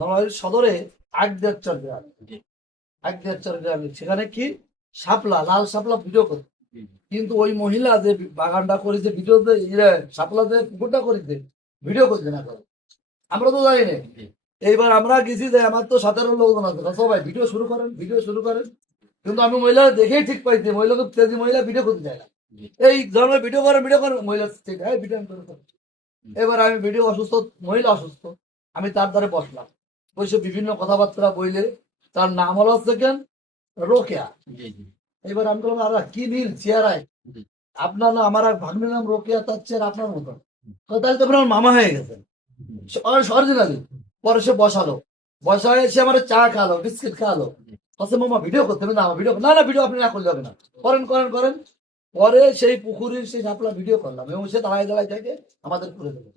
ধর্মবাড়ির সদরে আগদেরচর গ্রাম আগদেরচর গ্রামে সেখানে কি? শাপলা লাল শাপলা ভিডিও করে। কিন্তু ওই মহিলা যে বাগানটা করেছে ভিডিওতে ইয়ে শাপলাতে পুকুরটা করেছে ভিডিও করছে না করে আমরা তো জানি না। এইবার আমরা গেছি যে আমার তো সাধারণ লোকজন আছে। সবাই ভিডিও শুরু করেন ভিডিও শুরু করেন। কিন্তু আমি মহিলা দেখেই ঠিক পাইছি মহিলাকে তেজি মহিলা ভিডিও করতে চায় না। এই ধরনের ভিডিও করে ভিডিও করে মহিলা ঠিক ভিডিও করে এবার আমি ভিডিও অসুস্থ মহিলা অসুস্থ আমি তার দ্বারে বসলাম। বসে বিভিন্ন কথাবার্তা বইলে। তার নাম হলো সেকেন্ড রোকেয়া। এবার আমি বললাম আর কি মিল চেয়ারায় আপনার না আমার এক ভাগ্নের নাম রোকেয়া তার চেয়ার আপনার মতন। তাহলে তো আপনার মামা হয়ে গেছে। অরিজিনালি পরে সে বসালো। বসায় এসে আমার চা খালো বিস্কিট খালো বলছে মামা ভিডিও করতে হবে না আমার ভিডিও না না ভিডিও আপনি না করলে হবে না। করেন করেন করেন। পরে সেই পুকুরের সেই সাপলা ভিডিও করলাম এবং সে দাঁড়ায় দাঁড়ায় থেকে আমাদের করে দেবে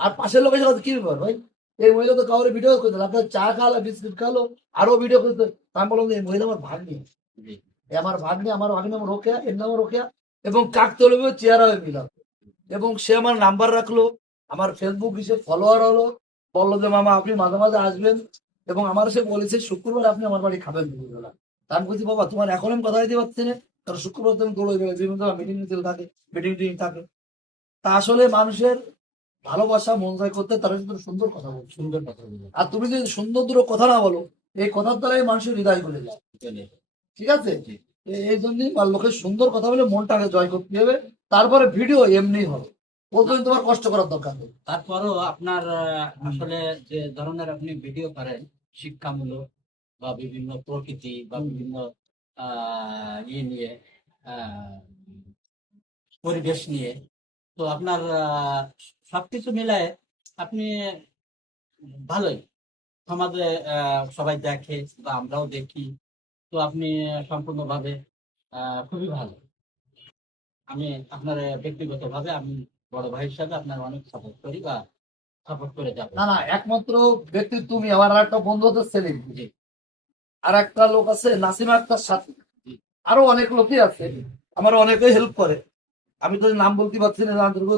আর পাশের লোকের সাথে কি ব্যাপার ভাই? এই মহিলা তো কাউরে ভিডিও করতে আপনার চা খালো বিস্কুট খালো আরও ভিডিও করতে আমি বললাম, এই মহিলা আমার ভাগ্নি। আমার ভাগ্নি আমার ভাগ্নি নাম রোকেয়া, এর নাম রোকেয়া। এবং কাকতলবে চেহারা হয়ে মিলাম এবং সে আমার নাম্বার রাখল। আমার ফেসবুক হিসেবে ফলোয়ার হলো। বলল যে, মামা, আপনি মাঝে মাঝে আসবেন। এবং আমার সে বলেছে, শুক্রবার আপনি আমার বাড়ি খাবেন দুপুরবেলা। আমি বলছি, বাবা, তোমার এখন আমি কথা দিতে পারছি না। কারণ শুক্রবার তুমি দৌড়ে যাবে বিভিন্ন মিটিং থাকে মিটিং থাকে। তা আসলে মানুষের ভালোবাসা মন জয় করতে তারা কিন্তু সুন্দর কথা বলছে সুন্দর কথা বলে। আর তুমি যদি সুন্দর দুটো কথা না বলো এই কথার দ্বারাই মানুষের হৃদয় করে যায়। ঠিক আছে? এই জন্যই আর লোকের সুন্দর কথা বলে মনটাকে জয় করতে হবে। তারপরে ভিডিও এমনি হবে। প্রথমে তোমার কষ্ট করার দরকার নেই। তারপরও আপনার আসলে যে ধরনের আপনি ভিডিও করেন শিক্ষামূলক বা বিভিন্ন প্রকৃতি বা বিভিন্ন আহ, ইয়ে নিয়ে আহ, পরিবেশ নিয়ে তো আপনার সবকিছু মিলায় আপনি ভালোই। সমাজে সবাই দেখে বা আমরাও দেখি। তো আপনি সম্পূর্ণভাবে খুবই ভালো। আমি আপনার ব্যক্তিগতভাবে আমি বড় ভাই হিসাবে আপনার অনেক সাপোর্ট করি বা সাপোর্ট করে যাব। না না একমাত্র ব্যক্তি তুমি আমার আর একটা বন্ধু হচ্ছে সেলিম। আর একটা লোক আছে নাসিমা আক্তার সাথী। আরও অনেক লোকই আছে আমার অনেকেই হেল্প করে। আমি তো নাম বলতে পারছি না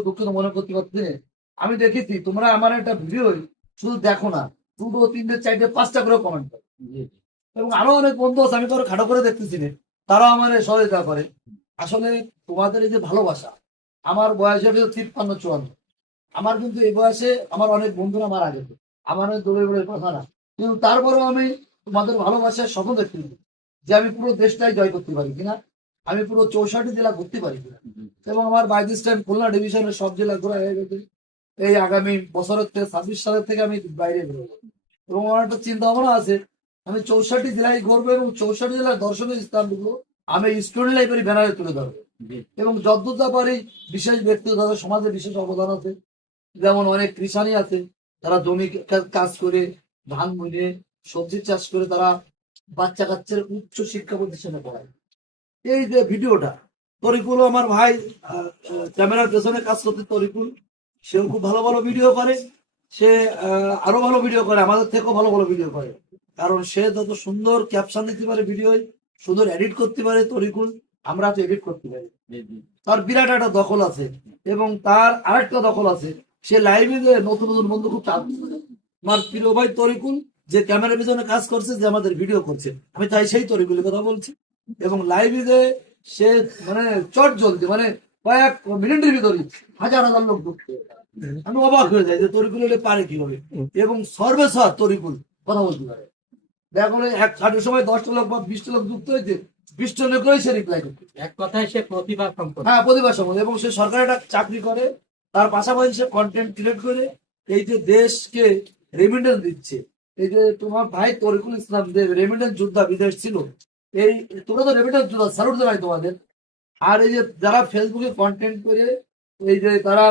দুঃখিত মনে করতে পারছি আমি দেখেছি, তোমরা আমার একটা ভিডিও শুধু দেখো না, দুটো, তিনটে, চারটে, পাঁচটা করে কমেন্ট এবং আরও অনেক বন্ধু আছে, আমি তো খাটো করে দেখতেছি না। তারা আমার সহযোগিতা করে। আসলে তোমাদের এই যে ভালোবাসা, আমার বয়স হবে তিপ্পান্ন, চুয়ান্ন। আমার কিন্তু এই বয়সে আমার অনেক বন্ধুরা মারা গেছে। আমার দৌড়ে দৌড়ে কথা না। কিন্তু তারপরেও আমি তোমাদের ভালোবাসার স্বপ্ন দেখতে যে আমি পুরো দেশটাই জয় করতে পারি কিনা আমি পুরো চৌষট্টি জেলা ঘুরতে পারি। এবং আমার বাই দিস টাইম খুলনা ডিভিশনের সব জেলা ঘোরা হয়ে গেছে। এই আগামী বছরের থেকে ছাব্বিশ সালের থেকে আমি বাইরে বেরোবো। এবং আমার একটা চিন্তা ভাবনা আছে আমি চৌষট্টি জেলায় ঘুরবো এবং চৌষট্টি জেলার দর্শনীয় স্থানগুলো আমি স্টুডেন্ট লাইব্রেরি ব্যানারে তুলে ধরবো। এবং যতদূর যা পারি বিশেষ ব্যক্তি তাদের সমাজে বিশেষ অবদান আছে। যেমন অনেক কৃষানি আছে তারা জমি কাজ করে ধান বুনে সবজি চাষ করে তারা বাচ্চা কাচ্চার উচ্চ শিক্ষা প্রতিষ্ঠানে পড়ায়। এই যে ভিডিওটা, তরিকুল আমার ভাই ক্যামেরার পেছনে কাজ করতে তরিকুল, সেও খুব ভালো ভালো ভিডিও করে, সে আরও ভালো ভিডিও করে, আমাদের থেকেও ভালো ভালো ভিডিও করে। কারণ সে যত সুন্দর ক্যাপশন দিতে পারে ভিডিও সুন্দর এডিট করতে পারে তরিকুল, আমরা তো এডিট করতে পারি। তার বিরাট একটা দখল আছে, এবং তার আরেকটা দখল আছে, সে লাইভে যে নতুন নতুন বন্ধু খুব চাপ আমার প্রিয় ভাই তরিকুল, যে ক্যামেরার পিছনে কাজ করছে, যে আমাদের ভিডিও করছে। আমি তাই সেই তরিকুলের কথা বলছি। এবং লাইভে যে সে মানে চট জলদি মানে কয়েক মিনিটের ভিতরে হাজার হাজার লোক ঢুকছে। আমি অবাক হয়ে যাই যে তরিকুল হলে পারে কীভাবে? এবং সর্বেসর তরিকুল কথা বলতে পারে। দেখো এক খাটের সময় দশটা লোক বা বিশটা লোক যুক্ত হয়েছে বিশটা লোকই সে রিপ্লাই করছে। এক কথায় সে প্রতিভা সম্পন্ন। হ্যাঁ প্রতিভা সম্বন্ধ এবং সে সরকারি একটা চাকরি করে তার পাশাপাশি সে কন্টেন্ট ক্রিয়েট করে এই যে দেশকে রেমিটেন্স দিচ্ছে। এই যে তোমার ভাই তরিকুল ইসলাম যে রেমিটেন্স যোদ্ধা বিদেশ ছিল এই তোমরা তো রেমিটেন্স যোদ্ধা স্যালুট জানাই তোমাদের। আর এই যে যারা ফেসবুকে কন্টেন্ট করে এই যে তারা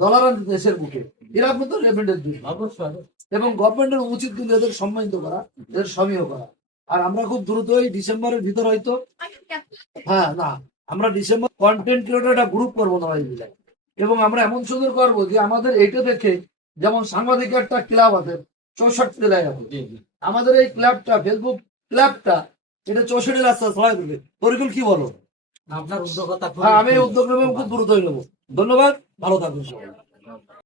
ডলার আনছে দেশের বুকে এরা কিন্তু রেমিটেন্স যোদ্ধা অবশ্যই এবং গভর্নমেন্টের উচিত কিন্তু এদের সম্মানিত করা এদের সমীহ করা। আর আমরা খুব দ্রুতই ডিসেম্বরের ভিতর হয়তো হ্যাঁ না আমরা ডিসেম্বর কন্টেন্ট ক্রিয়েটর একটা গ্রুপ করব না মিলে। এবং আমরা এমন সুন্দর করব যে আমাদের এইটা দেখে যেমন সাংবাদিক একটা ক্লাব আছে চৌষট্টি জেলায় আমাদের এই ক্লাবটা ফেসবুক ক্লাবটা এটা চৌষট্টি রাস্তা সবাই করবে পরিকুল কি বলো? আপনার উদ্যোগতা হ্যাঁ আমি উদ্যোগ নেব খুব দ্রুতই নেব। ধন্যবাদ ভালো থাকুন সবাই।